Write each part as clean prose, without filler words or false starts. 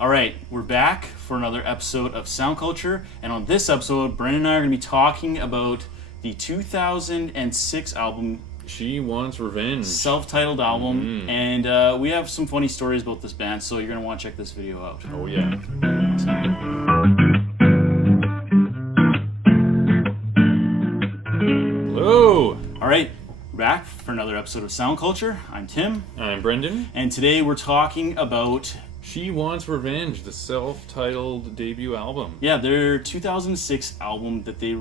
All right, we're back for another episode of Sound Culture, and on this episode, Brendon and I are going to be talking about the 2006 album, She Wants Revenge. self-titled album, and we have some funny stories about this band, so you're going to want to check this video out. Oh, yeah. Hello. All right, we're back for another episode of Sound Culture. I'm Tim, I'm Brendon. and today we're talking about She Wants Revenge, the self-titled debut album. their 2006 album that they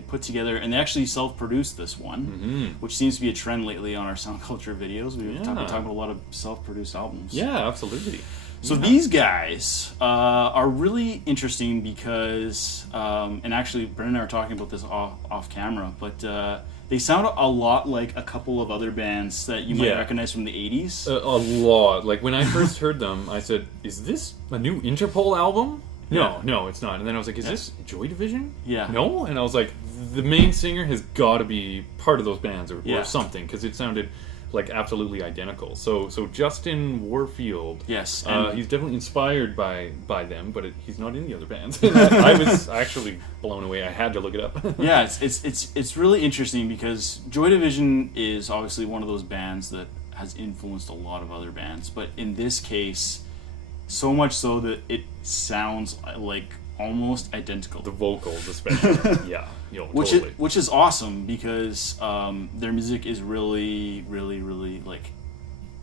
put together, and they actually self-produced this one, which seems to be a trend lately on our Sound Culture videos. We've been talking about a lot of self-produced albums. Yeah, absolutely. So these guys are really interesting because, and actually Brendon and I were talking about this off camera, but they sound a lot like a couple of other bands that you might recognize from the 80s. A lot. Like, when I first heard them, I said, is this a new Interpol album? No, it's not. And then I was like, is this Joy Division? Yeah. No? And I was like, the main singer has got to be part of those bands or something, because it sounded like absolutely identical. So Justin Warfield, Yes, he's definitely inspired by them, but he's not in the other bands. I was actually blown away. I had to look it up. Yeah, it's really interesting because Joy Division is obviously one of those bands that has influenced a lot of other bands, but in this case, so much so that it sounds like almost identical. The vocals, especially. Yeah, totally. Which is awesome because their music is really, really, really like,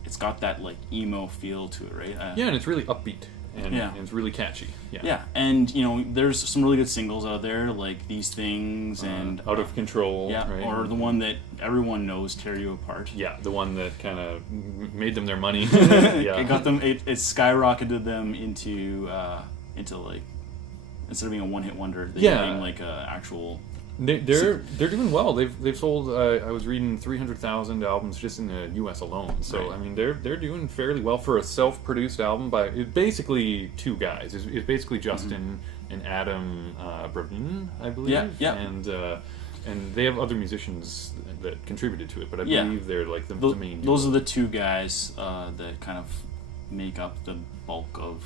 it's got that like emo feel to it, right? Yeah, and it's really upbeat and it's really catchy. Yeah, and there's some really good singles out there like These Things and Out of Control. yeah, right? or the one that everyone knows, Tear You Apart. Yeah, the one that kind of made them their money. It got them. It skyrocketed them into like, instead of being a one-hit wonder, they're being like a actual. They're doing well. They've sold. I was reading 300,000 albums just in the U.S. alone. So Right. I mean, they're doing fairly well for a self-produced album by basically two guys. It's basically Justin and Adam Brendon, I believe. Yeah. And they have other musicians that contributed to it, but I believe they're like the main. Those are the two guys that kind of make up the bulk of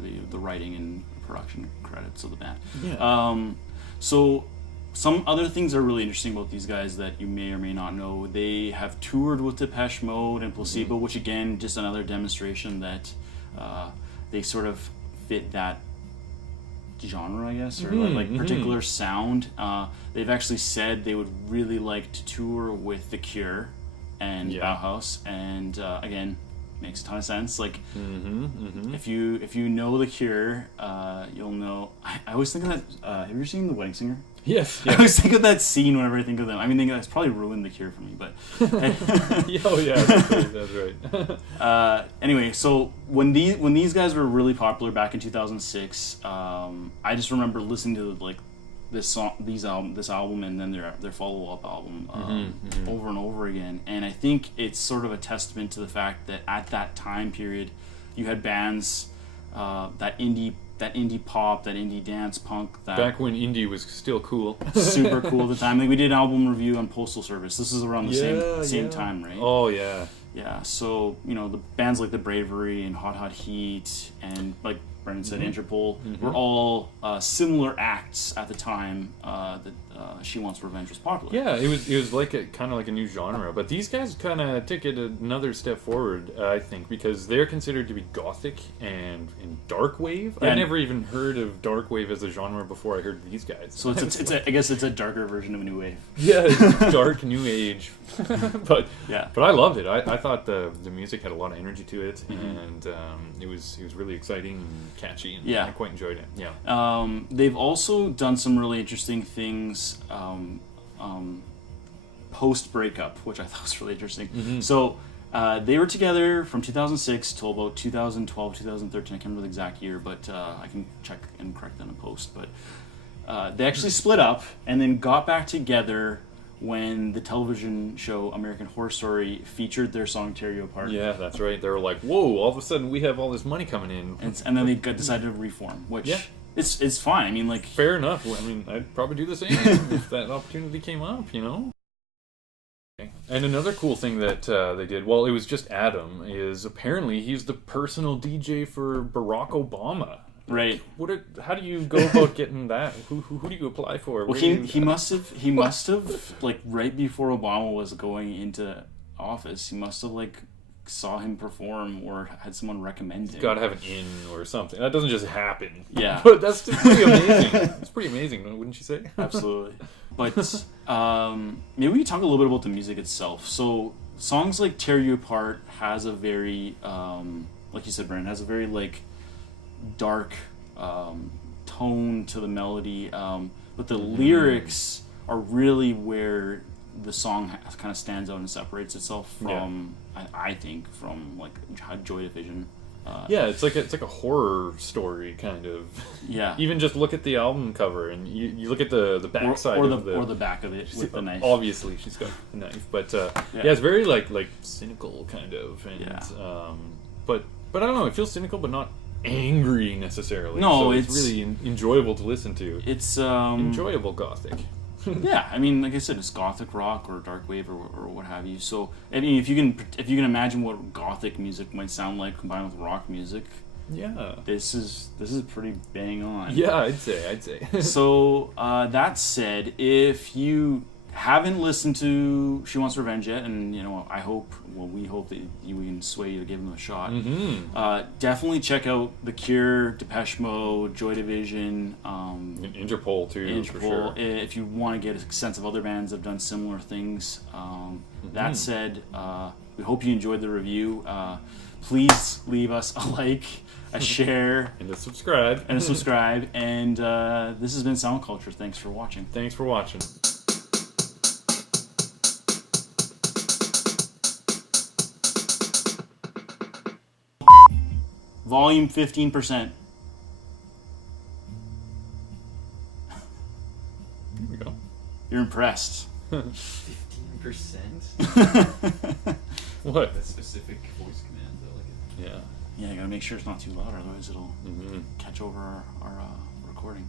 the writing and production credits of the band. Yeah. So some other things are really interesting about these guys that you may or may not know. They have toured with Depeche Mode and Placebo, which again, just another demonstration that they sort of fit that genre, I guess, or like particular sound. They've actually said they would really like to tour with The Cure and Bauhaus, and again, makes a ton of sense. Like, if you know The Cure, you'll know. I always think of that. Have you ever seen The Wedding Singer? Yes. I always think of that scene whenever I think of them. I mean, that's probably ruined The Cure for me, but. That's right. Anyway, so when these guys were really popular back in 2006, I just remember listening to like this album, and then their follow-up album over and over again. And I think it's sort of a testament to the fact that at that time period, you had bands that indie pop, that indie dance punk. Back when indie was still cool. Super cool at the time. Like, we did an album review on Postal Service. This is around the same time, right? Oh, yeah. Yeah, so, the bands like The Bravery and Hot Hot Heat and, like Brendon said, Interpol were all similar acts at the time that She Wants Revenge was popular. Yeah, it was like kind of like a new genre, but these guys kind of took it another step forward, I think, because they're considered to be gothic and dark wave. I never even heard of dark wave as a genre before I heard these guys. So I guess it's a darker version of a new wave. Yeah, it's dark new age, but I loved it. I thought the music had a lot of energy to it, and it was really exciting and catchy, and I quite enjoyed it. Yeah. They've also done some really interesting things post breakup, which I thought was really interesting. So they were together from 2006 till about 2012, 2013. I can't remember the exact year, but I can check and correct that in post. But they actually split up and then got back together when the television show American Horror Story featured their song Tear You Apart. Yeah, that's right. They were like, whoa, all of a sudden we have all this money coming in. And then they decided to reform, which it's fine. I mean, like... Fair enough. I mean, I'd probably do the same if that opportunity came up, And another cool thing that they did, well, it was just Adam, is apparently he's the personal DJ for Barack Obama. Right. How do you go about getting that? Who do you apply for? Well, he must have like right before Obama was going into office, he must have like saw him perform or had someone recommend him. Got to have an in or something. That doesn't just happen. Yeah. But that's pretty amazing. It's pretty amazing, wouldn't you say? Absolutely. But maybe we can talk a little bit about the music itself. So songs like "Tear You Apart" has a very, like you said, Brendon, has a very like dark tone to the melody, but the lyrics are really where the song kind of stands out and separates itself from, I think, from like Joy Division. Yeah, it's like a horror story kind of. Yeah. Even just look at the album cover and you look at the backside or the back of it with the knife. Obviously, she's got a knife, but it's very like cynical kind of, and but I don't know. It feels cynical, but not angry necessarily. No, so it's really enjoyable to listen to. It's enjoyable gothic. Yeah, I mean, like I said, it's gothic rock or dark wave or what have you. So, I mean, if you can imagine what gothic music might sound like combined with rock music, this is pretty bang on. Yeah, I'd say. So, that said, if you haven't listened to She Wants Revenge yet, and we hope that we can sway you to give them a shot. Definitely check out The Cure, Depeche Mode, Joy Division, and Interpol too. For sure. If you want to get a sense of other bands that have done similar things. That said, we hope you enjoyed the review. Please leave us a like, a share, and a subscribe. And this has been Sound Culture. Thanks for watching. Volume 15%. There we go. You're impressed. 15%? What? That specific voice command, though. Yeah. Yeah, you gotta make sure it's not too loud, otherwise it'll catch over our recording.